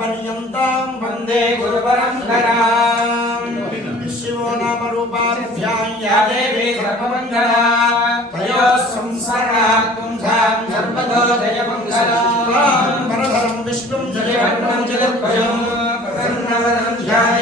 पर्यन्ताम् वन्दे गुरुपरम्पराम् शिवो नाम रूपाभ्याम् या देवी सर्वमङ्गला तयोः संसारात् पुंसाम् सर्वतो जयमङ्गलाम् परधरम् विष्णुम् जयमण्डम् जगत्पयम् प्रसन्नवदम् ध्याय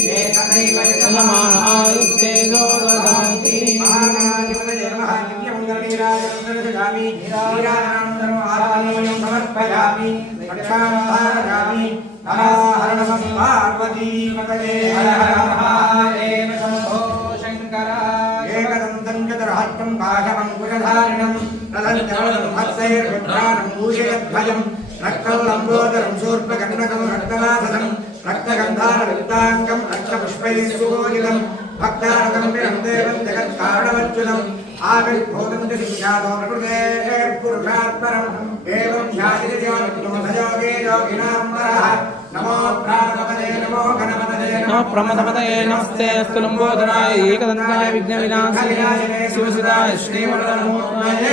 समर्पयामि ताम्बूलजननानन्तराधानं समर्पयामि नीराजनं दर्शयामि ॐ ब्रह्मदा पूर्णन्दराजे मदन्द्रस्थानेति एकदा ब्रह्मणोपहरति यमानायुस्तेजो ददाति हरहरमहादेव शम्भो शङ्कराय एकदन्तं चतुर्हस्तं पाशमङ्कुशधारिणं रथञ्जवलं हस्तैर्भद्रानं भूषयद्भयं रक्तौलम्बोदरं शूर्पकर्णकं रक्तनाथनं रक्तगन्धारविन्दाङ्गं रक्तपुष्पैः सुगोजितं भक्तारकं विरं देवं जगत्कारणवच्युतम् आविर्भूतं च शिक्षातो प्रकृतेः पुरुषात्परम् एवं ध्यायते योगिनां वरः नमो प्राणपतये नमो गणपतये नमः प्रमथपतये नमस्ते अस्तु लम्बोदराय एकदन्ताय विघ्नविनाशिने शिवसुताय श्रीमन्नमूर्ताय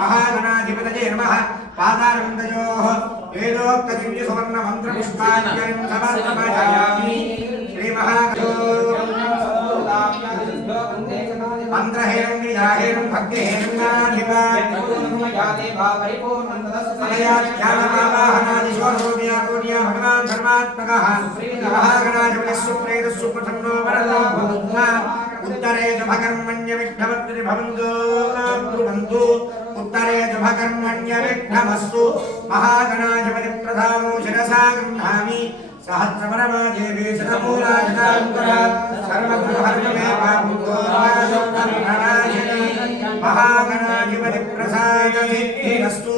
महागणाधिपतये नमः पादारविन्दयोः वेदोक्तदिव्यसुवर्णमन्त्रपुष्पाञ्जलिं समर्पयामि श्रीमहागणो मन्त्रहेरङ्गिजाहेरं भक्तिहेरङ्गाधिपाख्यानमावाहनादिशोर्भूमिया भगवान् सर्वात्मकः महागणाधिपतिः सुप्रसन्नो वरदो भूत्वा उत्तरे शुभकर्मण्यविघ्नवद्भिः भवन्तु ब्रुवन्तु उत्तरे शुभकर्मण्यविघ्नमस्तु महागणाधिपतिप्रधानो शिरसा गृह्णामि सहस्रपरमादेवी शतमूलाधिकान्तरा सर्वगुरुहर्ममे पापुतो महागणाधिपतिप्रसादसिद्धिरस्तु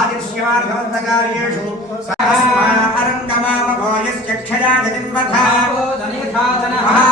आदिश्यमार्गवन्तकार्येषु सहस्मारङ्गमामभो यस्य क्षयाधिन्वथा महागणाधिपतये नमः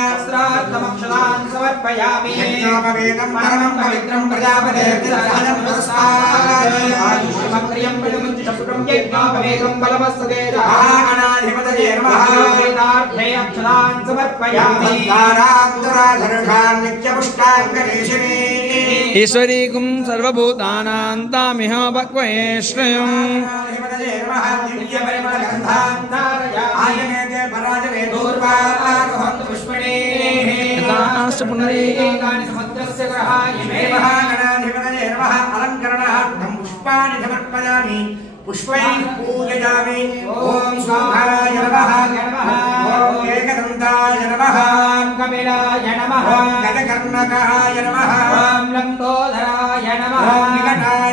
सप्तमक्षरान् समर्पयामि यज्ञोपवेदं परमं पवित्रं प्रजापते तिरसानं पुरस्ताय आयुष्मक्रियं पिडुमुञ्चक्रं यज्ञोपवेदं समर्पयामि तारान्तराधर्षान् नित्यपुष्टाङ्गरेशिनी ईश्वरीकुं सर्वभूतानां श्रयम् दिव्यपरिमलगन्धान्तारया అలంకరణార్థం పుష్పాణి సమర్పయామి పుష్పై పూజయామి ఓం శోభాయ నమః ఓం ఏకదంతాయ నమః కపిలాయ నమః గజకర్ణకాయ నమః ఓం లంబోధరాయ నమః ఓం వికటాయ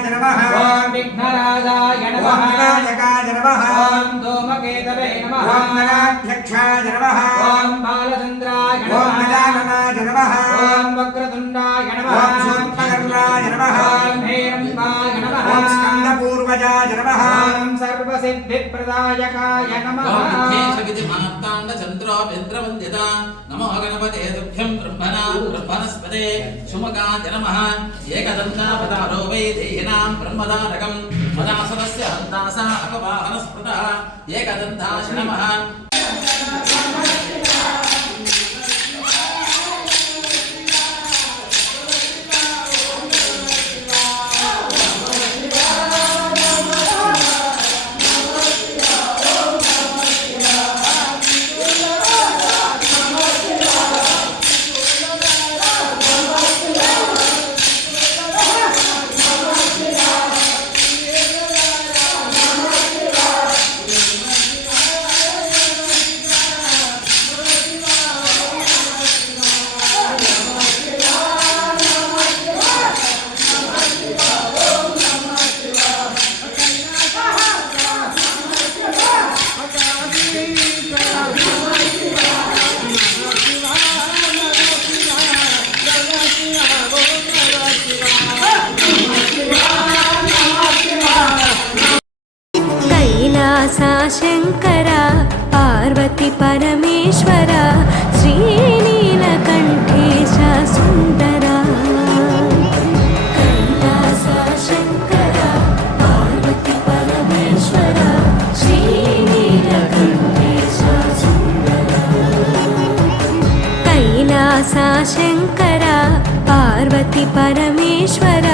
ప్రదాయకాయ నమః విఘ్నేశవిధి మార్తాండ చంద్రో చంద్రవందిత నమో గణపతే తుభ్యం బ్రహ్మణా బ్రహ్మణస్పదే సుమకాంత నమః ఏకదంతావతారో వై దేహినాం బ్రహ్మదారకం మదాసనస్య హంతాసా అపవాహనస్పృత ఏకదంతాశ నమః शङ्कर पार्वती परमेश्वर श्रीनीलकण्ठेश सुन्दरा कैलासा शङ्कर पार्वती परमेश्वर श्रीनीलकण्ठेश सुन्दरा कैलासा शङ्कर पार्वती परमेश्वर